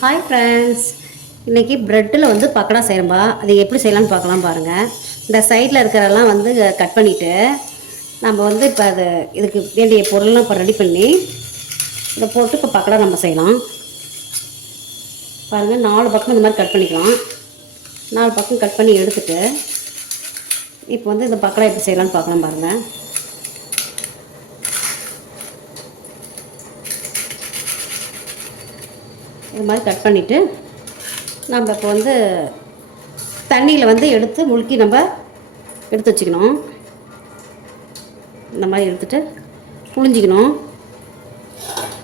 Hi friends, இன்றைக்கி ப்ரெட்டில் வந்து பக்கோடா செய்கிறோம்பா. அது எப்படி செய்யலான்னு பார்க்கலாம் பாருங்கள். இந்த சைடில் இருக்கிறதெல்லாம் வந்து கட் பண்ணிவிட்டு நம்ம வந்து இப்போ அது இதுக்கு வேண்டிய பொருள்லாம் இப்போ ரெடி பண்ணி இதை போட்டு இப்போ பக்கோடா நம்ம செய்யலாம் பாருங்கள். 4 பக்கம் இந்த மாதிரி கட் பண்ணிக்கலாம். 4 பக்கம் கட் பண்ணி எடுத்துகிட்டு இப்போ வந்து இந்த பக்கோடா எப்படி செய்யலான்னு பார்க்கலாம் பாருங்கள். இது மாதிரி கட் பண்ணிவிட்டு நம்ம இப்போ வந்து தண்ணியில் வந்து எடுத்து முழுக்கி நம்ம எடுத்து வச்சுக்கணும். இந்த மாதிரி எடுத்துகிட்டு புழிஞ்சிக்கணும்.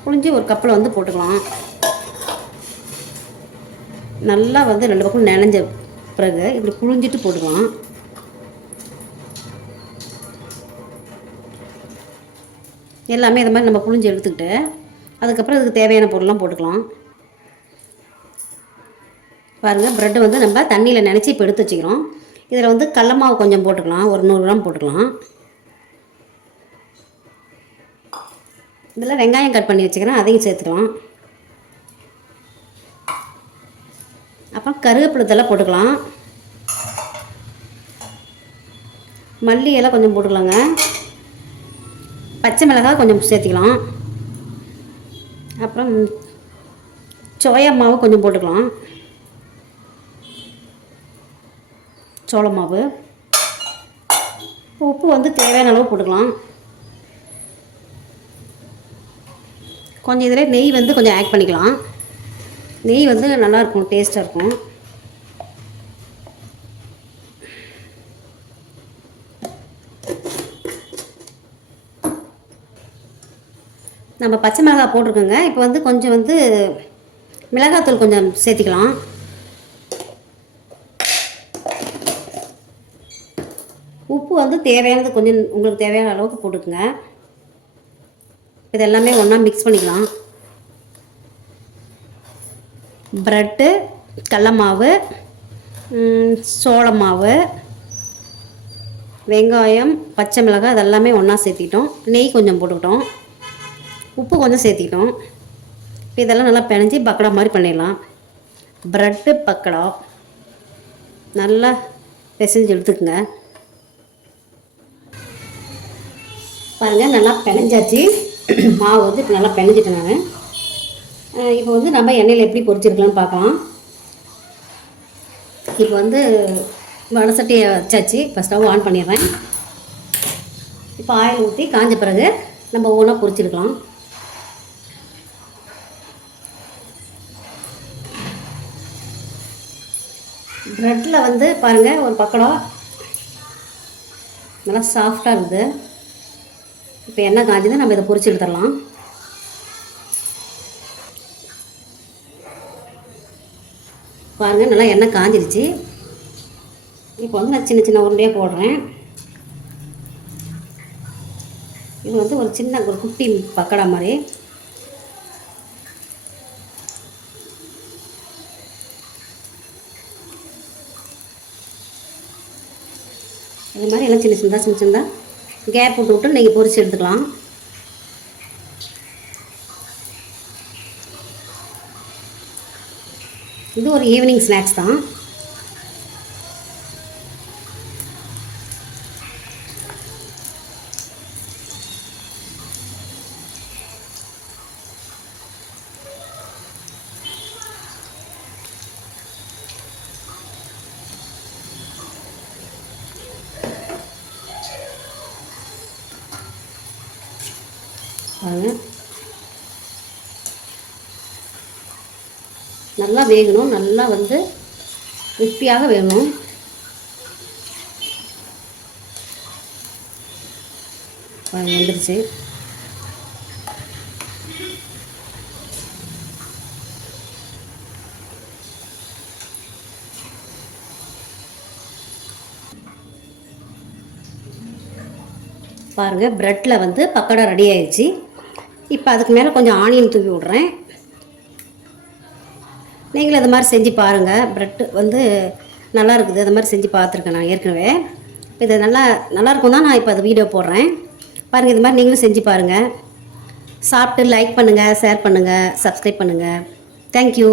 புழிஞ்சி ஒரு கப்பில் வந்து போட்டுக்கலாம். நல்லா வந்து 2 பக்கம் நனைஞ்ச பிறகு இப்படி புழிஞ்சிட்டு போட்டுக்கலாம். எல்லாமே இது மாதிரி நம்ம புழிஞ்சி எடுத்துக்கிட்டு அதுக்கப்புறம் இதுக்கு தேவையான பொருள்லாம் போட்டுக்கலாம். பாருங்கள், ப்ரெட்டு வந்து நம்ம தண்ணியில் நினச்சி இப்போ எடுத்து வச்சுக்கிறோம். இதில் வந்து கடல மாவு கொஞ்சம் போட்டுக்கலாம், ஒரு 100 கிராம் போட்டுக்கலாம். இதில் வெங்காயம் கட் பண்ணி வச்சுக்கிறேன், அதையும் சேர்த்துக்கலாம். அப்புறம் கருவேப்பிலை தழை போட்டுக்கலாம். மல்லி இலை கொஞ்சம் போட்டுக்கலாங்க. பச்சை மிளகாய் கொஞ்சம் சேர்த்துக்கலாம். அப்புறம் சோயா மாவு கொஞ்சம் போட்டுக்கலாம். சோள மாவு, உப்பு வந்து தேவையான அளவு போட்டுக்கலாம். கொஞ்சம் இதில் நெய் வந்து கொஞ்சம் ஆட் பண்ணிக்கலாம். நெய் வந்து நல்லாயிருக்கும், டேஸ்ட்டாக இருக்கும். நம்ம பச்சை மிளகாய் போட்டிருக்கோங்க. இப்போ வந்து கொஞ்சம் வந்து மிளகாத்தூள் கொஞ்சம் சேர்த்திக்கலாம். உப்பு வந்து தேவையானது கொஞ்சம் உங்களுக்கு தேவையான அளவுக்கு போட்டுக்குங்க. இது எல்லாமே ஒன்றா மிக்ஸ் பண்ணிக்கலாம். ப்ரெட்டு, கடல மாவு, சோள மாவு, வெங்காயம், பச்சை மிளகாய் அதெல்லாமே ஒன்றா சேர்த்திட்டோம். நெய் கொஞ்சம் போட்டுக்கிட்டோம். உப்பு கொஞ்சம் சேர்த்திக்கிட்டோம். இதெல்லாம் நல்லா பிணைஞ்சி பக்கோடா மாதிரி பண்ணிடலாம். ப்ரெட்டு பக்கோடா நல்லா பிசைஞ்சு எடுத்துக்குங்க. பாருங்கள், நல்லா பிணைஞ்சாச்சு. மாவு வந்து இப்போ நல்லா பிணைஞ்சிட்டேன் நான். இப்போ வந்து நம்ம எண்ணெயில் எப்படி பொரிச்சிருக்கலாம்னு பார்க்கலாம். இப்போ வந்து வடை சட்டியை வச்சாச்சு. இப்போ ஸ்டவ் ஆன் பண்ணிடுறேன். இப்போ ஆயில் ஊற்றி காஞ்ச பிறகு நம்ம ஒவ்வொன்றா பொரிச்சிருக்கலாம். ப்ரெட்டில் வந்து பாருங்கள், ஒரு பக்கோடா நல்லா சாஃப்டாக இருக்குது. இப்போ எண்ணெய் காய்ஞ்சது, நம்ம இதை பொரிச்சு எடுத்துடலாம். பாருங்கள், நல்லா எண்ணெய் காஞ்சிருச்சு. இப்போ வந்து நான் சின்ன சின்ன உருண்டையாக போடுறேன். இது வந்து ஒரு சின்ன ஒரு குட்டி பக்கோடா மாதிரி. இது மாதிரி எல்லாம் சின்ன சின்னதாக கேப் விட்டு நீங்கள் பொரிச்சு எடுத்துக்கலாம். இது ஒரு ஈவினிங் ஸ்நாக்ஸ் தான். நல்லா வேகணும், நல்லா வந்து கிறிஸ்பியாக வேகணும். வந்துருச்சு. பாருங்கள், ப்ரெட்டில் வந்து பக்கோடா ரெடி ஆயிடுச்சு. இப்போ அதுக்கு மேலே கொஞ்சம் ஆனியன் தூவி விட்றேன். நீங்களும் இது மாதிரி செஞ்சு பாருங்கள். ப்ரெட்டு வந்து நல்லா இருக்குது. அது மாதிரி செஞ்சு பார்த்துருக்கேன் நான் ஏற்கனவே. இது நல்லாயிருக்கும் தான் நான் இப்போ அது வீடியோ போடுறேன். பாருங்கள், இது மாதிரி நீங்களும் செஞ்சு பாருங்கள். சாப்பிட்டு லைக் பண்ணுங்கள், ஷேர் பண்ணுங்கள், சப்ஸ்கிரைப் பண்ணுங்கள். தேங்க்யூ.